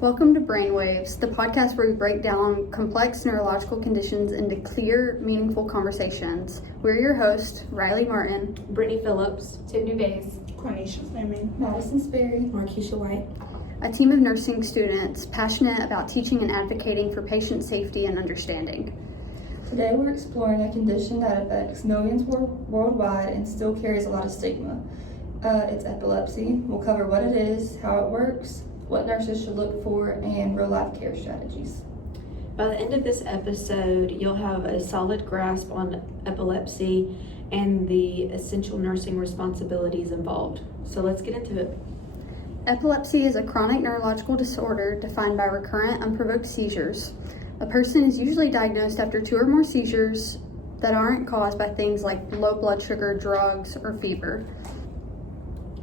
Welcome to Brainwaves, the podcast where we break down complex neurological conditions into clear, meaningful conversations. We're your hosts, Riley Martin, Brittany Phillips, Tiffany Bays, Cornisha Fleming, Madison Sperry, Markeisha White, a team of nursing students passionate about teaching and advocating for patient safety and understanding. Today we're exploring a condition that affects millions worldwide and still carries a lot of stigma. It's epilepsy. We'll cover what it is, how it works, what nurses should look for, and real-life care strategies. By the end of this episode, you'll have a solid grasp on epilepsy and the essential nursing responsibilities involved. So let's get into it. Epilepsy is a chronic neurological disorder defined by recurrent, unprovoked seizures. A person is usually diagnosed after 2 or more seizures that aren't caused by things like low blood sugar, drugs, or fever.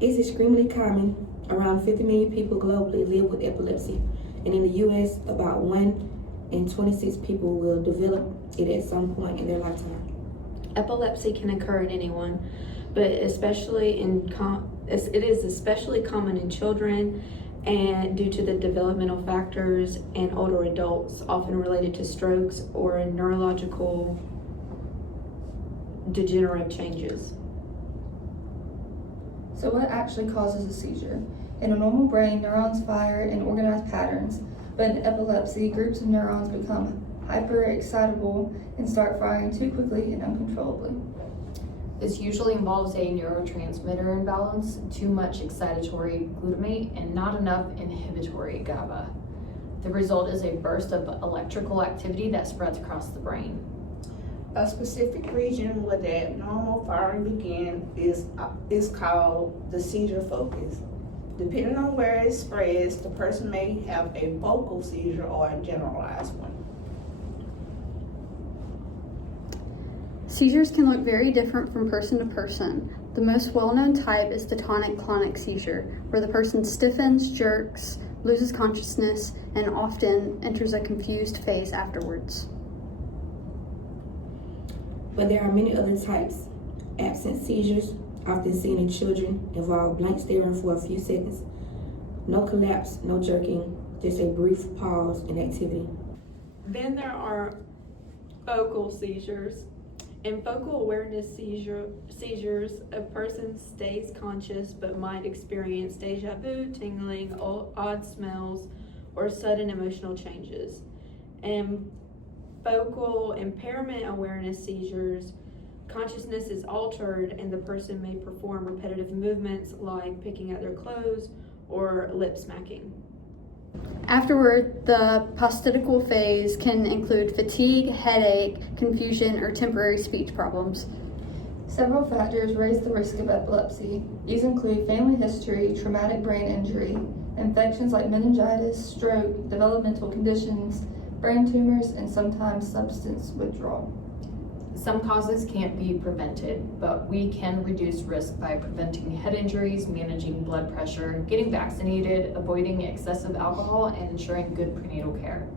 It's extremely common. Around 50 million people globally live with epilepsy, and in the U.S., about 1 in 26 people will develop it at some point in their lifetime. Epilepsy can occur in anyone, but it is especially common in children and due to the developmental factors, and older adults, often related to strokes or neurological degenerative changes. So what actually causes a seizure? In a normal brain, neurons fire in organized patterns, but in epilepsy, groups of neurons become hyper-excitable and start firing too quickly and uncontrollably. This usually involves a neurotransmitter imbalance, too much excitatory glutamate, and not enough inhibitory GABA. The result is a burst of electrical activity that spreads across the brain. A specific region where the abnormal firing begins is called the seizure focus. Depending on where it spreads, the person may have a focal seizure or a generalized one. Seizures can look very different from person to person. The most well-known type is the tonic-clonic seizure, where the person stiffens, jerks, loses consciousness, and often enters a confused phase afterwards. But there are many other types. Absent seizures, often seen in children, involve blank staring for a few seconds. No collapse, no jerking, just a brief pause in activity. Then there are focal seizures. In focal awareness seizures, a person stays conscious but might experience deja vu, tingling, odd smells, or sudden emotional changes. In focal impairment awareness seizures, consciousness is altered and the person may perform repetitive movements like picking at their clothes or lip smacking. Afterward, the postitical phase can include fatigue, headache, confusion, or temporary speech problems. Several factors raise the risk of epilepsy. These include family history, traumatic brain injury, infections like meningitis, stroke, developmental conditions, brain tumors, and sometimes substance withdrawal. Some causes can't be prevented, but we can reduce risk by preventing head injuries, managing blood pressure, getting vaccinated, avoiding excessive alcohol, and ensuring good prenatal care.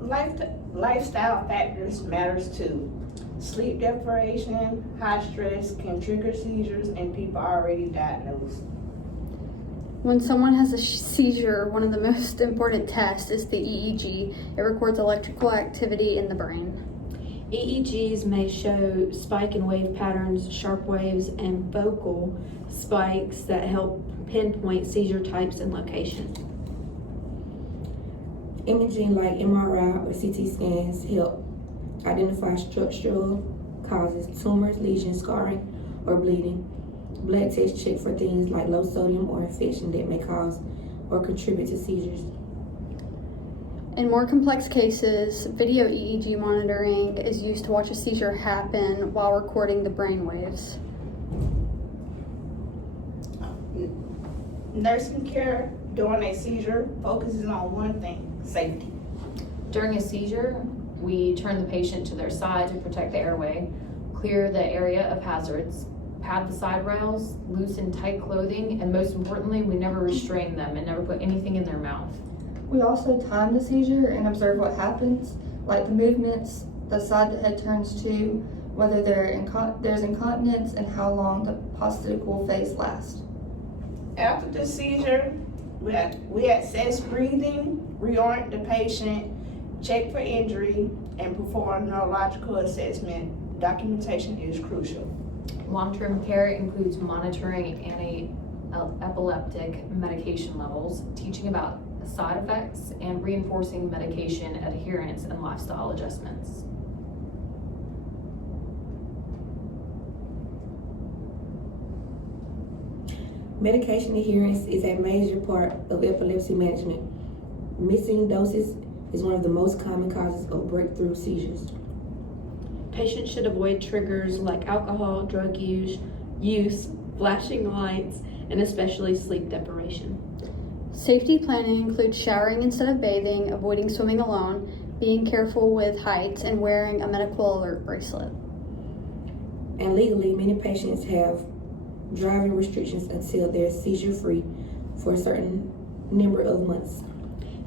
Lifestyle factors matters too. Sleep deprivation, high stress can trigger seizures in people already diagnosed. When someone has a seizure, one of the most important tests is the EEG. It records electrical activity in the brain. EEGs may show spike and wave patterns, sharp waves, and focal spikes that help pinpoint seizure types and location. Imaging like MRI or CT scans help identify structural causes, tumors, lesions, scarring, or bleeding. Blood tests check for things like low sodium or infection that may cause or contribute to seizures. In more complex cases, video EEG monitoring is used to watch a seizure happen while recording the brain waves. Nursing care during a seizure focuses on one thing: safety. During a seizure, we turn the patient to their side to protect the airway, clear the area of hazards, pad the side rails, loosen tight clothing, and most importantly, we never restrain them and never put anything in their mouth. We also time the seizure and observe what happens, like the movements, the side the head turns to, whether there's incontinence, and how long the postitical phase lasts. After the seizure, We assess breathing, reorient the patient, check for injury, and perform neurological assessment. Documentation is crucial. Long-term care includes monitoring anti-epileptic medication levels, teaching about side effects, and reinforcing medication adherence and lifestyle adjustments. Medication adherence is a major part of epilepsy management. Missing doses is one of the most common causes of breakthrough seizures. Patients should avoid triggers like alcohol, drug use, flashing lights, and especially sleep deprivation. Safety planning includes showering instead of bathing, avoiding swimming alone, being careful with heights, and wearing a medical alert bracelet. And legally, many patients have driving restrictions until they're seizure-free for a certain number of months.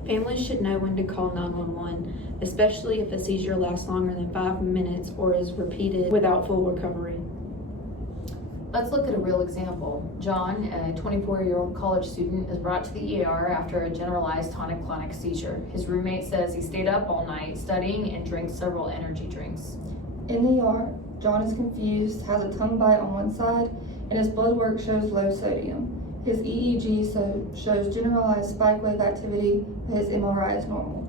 Families should know when to call 911, especially if a seizure lasts longer than 5 minutes or is repeated without full recovery. Let's look at a real example. John, a 24-year-old college student, is brought to the ER after a generalized tonic-clonic seizure. His roommate says he stayed up all night studying and drank several energy drinks. In the ER, John is confused, has a tongue bite on one side, and his blood work shows low sodium. His EEG shows generalized spike wave activity, but his MRI is normal.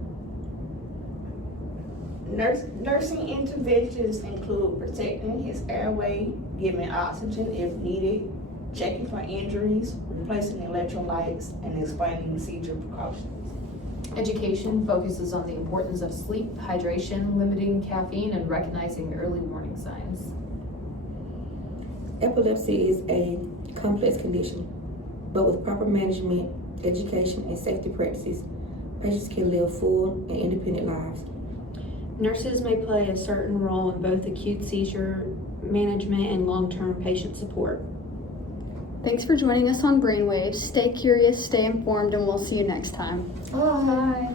Nursing interventions include protecting his airway, giving oxygen if needed, checking for injuries, replacing electrolytes, and explaining seizure precautions. Education focuses on the importance of sleep, hydration, limiting caffeine, and recognizing early warning signs. Epilepsy is a complex condition, but with proper management, education, and safety practices, patients can live full and independent lives. Nurses may play a certain role in both acute seizure management and long-term patient support. Thanks for joining us on Brainwaves. Stay curious, stay informed, and we'll see you next time. Bye.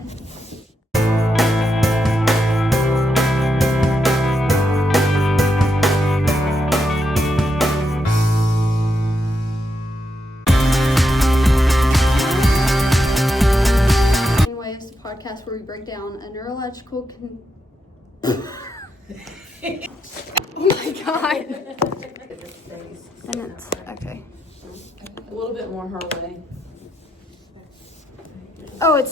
Brainwaves, the podcast where we break down a neurological Oh my god. Sentence. Okay. A little bit more her way. Oh, it's